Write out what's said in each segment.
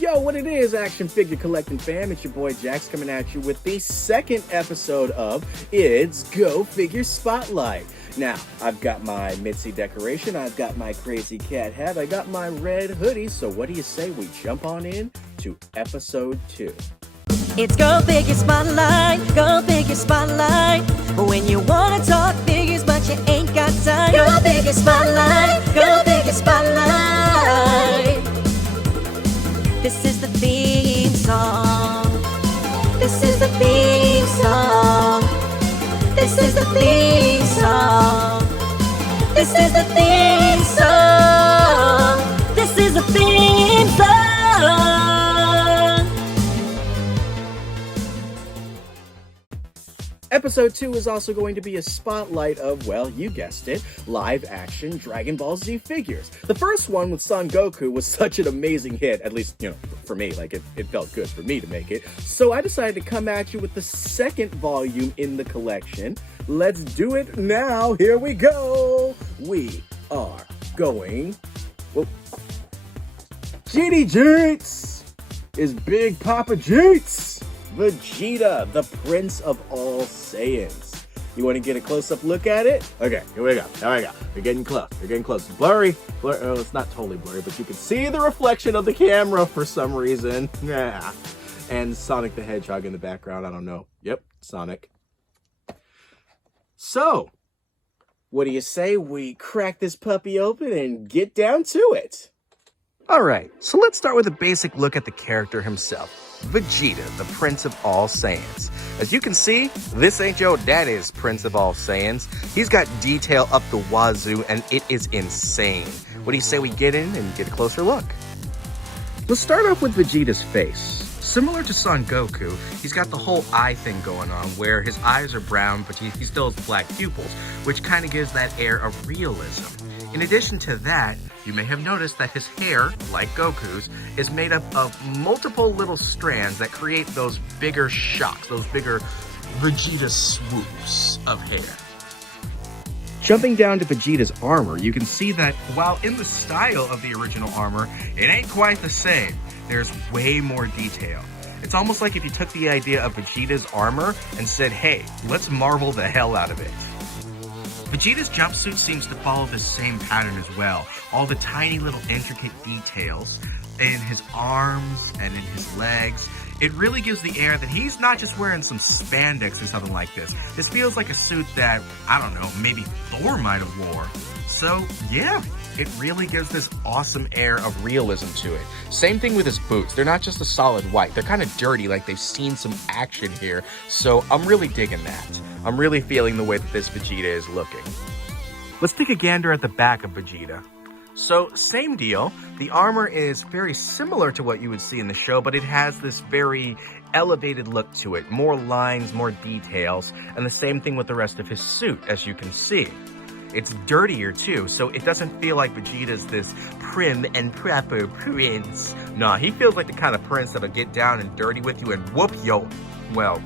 Yo, what it is, action figure collecting fam? It's your boy Jax coming at you with the second episode of It's Go Figure Spotlight. Now, I've got my Mitzi decoration, I've got my crazy cat hat, I got my red hoodie, so what do you say we jump on in to episode 2? It's Go Figure Spotlight, Go Figure Spotlight. When you wanna talk figures but you ain't got time, Go Figure Spotlight, Go Figure Spotlight. This is the theme song. This is the theme song. This is the theme song. This is the theme song. This is the theme song. Episode 2 is also going to be a spotlight of, well, you guessed it, live-action Dragon Ball Z figures. The first one with Son Goku was such an amazing hit, at least, for me, like, it felt good for me to make it. So I decided to come at you with the second volume in the collection. Let's do it now. Here we go. We are going... Whoa. GD Jeets is Big Papa Jeets. Vegeta, the Prince of all Saiyans. You want to get a close-up look at it? Okay, here we go. We're getting close. We're getting close. Blurry. Oh, it's not totally blurry, but you can see the reflection of the camera for some reason. Yeah. And Sonic the Hedgehog in the background. I don't know. Yep, Sonic. So, what do you say we crack this puppy open and get down to it? Alright, so let's start with a basic look at the character himself. Vegeta, the Prince of all Saiyans. As you can see, this ain't your daddy's Prince of all Saiyans. He's got detail up the wazoo, and it is insane. What do you say we get in and get a closer look? Let's start off with Vegeta's face. Similar to Son Goku, he's got the whole eye thing going on, where his eyes are brown, but he still has black pupils, which kind of gives that air of realism. In addition to that, you may have noticed that his hair, like Goku's, is made up of multiple little strands that create those bigger shocks, those bigger Vegeta swoops of hair. Jumping down to Vegeta's armor, you can see that while in the style of the original armor, it ain't quite the same. There's way more detail. It's almost like if you took the idea of Vegeta's armor and said, hey, let's Marvel the hell out of it. Vegeta's jumpsuit seems to follow the same pattern as well. All the tiny little intricate details in his arms and in his legs. It really gives the air that he's not just wearing some spandex or something like this. This feels like a suit that, I don't know, maybe Thor might have wore. So, yeah, it really gives this awesome air of realism to it. Same thing with his boots. They're not just a solid white. They're kind of dirty, like they've seen some action here. So I'm really digging that. I'm really feeling the way that this Vegeta is looking. Let's take a gander at the back of Vegeta. So, same deal. The armor is very similar to what you would see in the show, but it has this very elevated look to it. More lines, more details, and the same thing with the rest of his suit, as you can see. It's dirtier too, so it doesn't feel like Vegeta's this prim and proper prince. Nah, he feels like the kind of prince that'll get down and dirty with you and whoop yo. Well,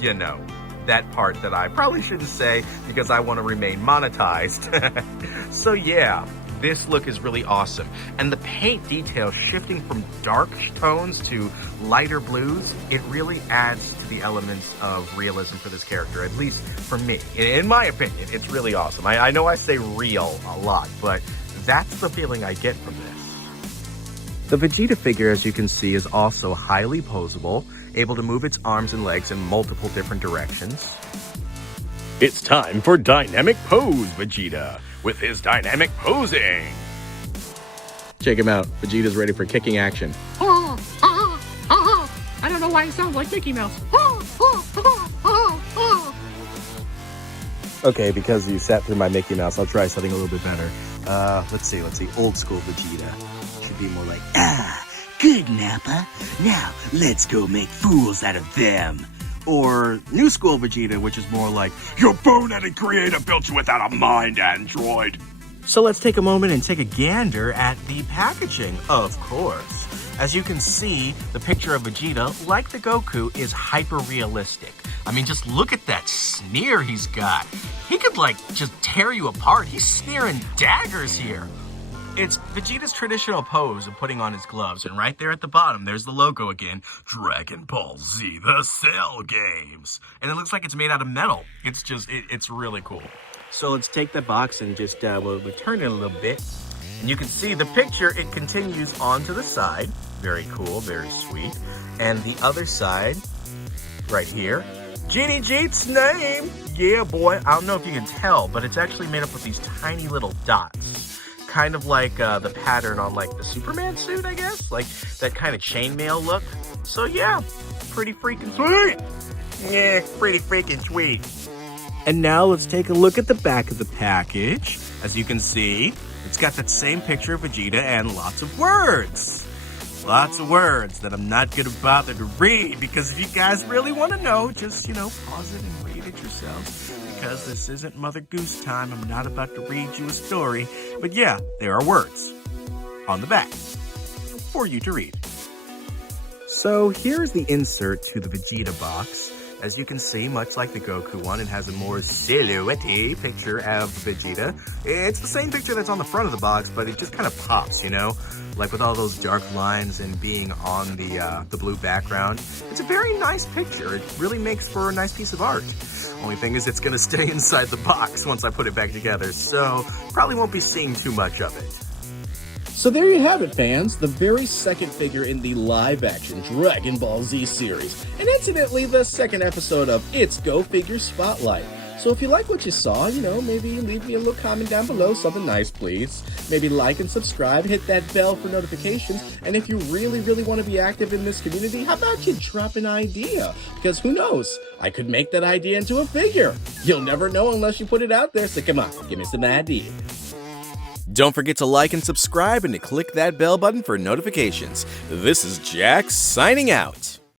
you know, that part that I probably shouldn't say because I want to remain monetized. So yeah, this look is really awesome. And the paint detail shifting from dark tones to lighter blues, it really adds to the elements of realism for this character, at least for me. In my opinion, it's really awesome. I know I say real a lot, but that's the feeling I get from this. The Vegeta figure, as you can see, is also highly poseable, able to move its arms and legs in multiple different directions. It's time for Dynamic Pose Vegeta with his dynamic posing. Check him out. Vegeta's ready for kicking action. I don't know why it sounds like Mickey Mouse. Okay, because you sat through my Mickey Mouse, I'll try something a little bit better. Let's see, old school Vegeta. Should be more like, Good, Nappa. Now, let's go make fools out of them. or new school Vegeta, which is more like, your boneheaded creator built you without a mind, android. So let's take a moment and take a gander at the packaging, of course. As you can see, the picture of Vegeta, like the Goku, is hyper-realistic. I mean, just look at that sneer he's got. He could, like, just tear you apart. He's sneering daggers here. It's Vegeta's traditional pose of putting on his gloves, and right there at the bottom, there's the logo again, Dragon Ball Z, the Cell Games. And it looks like it's made out of metal. It's just, it's really cool. So let's take the box and just, we'll turn it a little bit. And you can see the picture, it continues on to the side. Very cool, very sweet. And the other side, right here, Genie Jeet's name. Yeah, boy. I don't know if you can tell, but it's actually made up of these tiny little dots. Kind of like the pattern on like the Superman suit, I guess. Like that kind of chainmail look. So yeah, pretty freaking sweet. Yeah, pretty freaking sweet. And now let's take a look at the back of the package. As you can see, it's got that same picture of Vegeta and lots of words. Lots of words that I'm not going to bother to read, because if you guys really want to know, just, pause it and read it yourselves. Because this isn't Mother Goose time. I'm not about to read you a story. But yeah, there are words on the back for you to read. So here's the insert to the Vegeta box. As you can see, much like the Goku one, it has a more silhouette-y picture of Vegeta. It's the same picture that's on the front of the box, but it just kind of pops, Like with all those dark lines and being on the blue background. It's a very nice picture. It really makes for a nice piece of art. Only thing is it's going to stay inside the box once I put it back together, so probably won't be seeing too much of it. So there you have it, fans, the very second figure in the live-action Dragon Ball Z series, and incidentally the second episode of It's Go Figure Spotlight. So if you like what you saw, maybe leave me a little comment down below, something nice, please. Maybe like and subscribe, hit that bell for notifications, and if you really, really want to be active in this community, how about you drop an idea? Because who knows, I could make that idea into a figure. You'll never know unless you put it out there, so come on, give me some ideas. Don't forget to like and subscribe and to click that bell button for notifications. This is Jack signing out.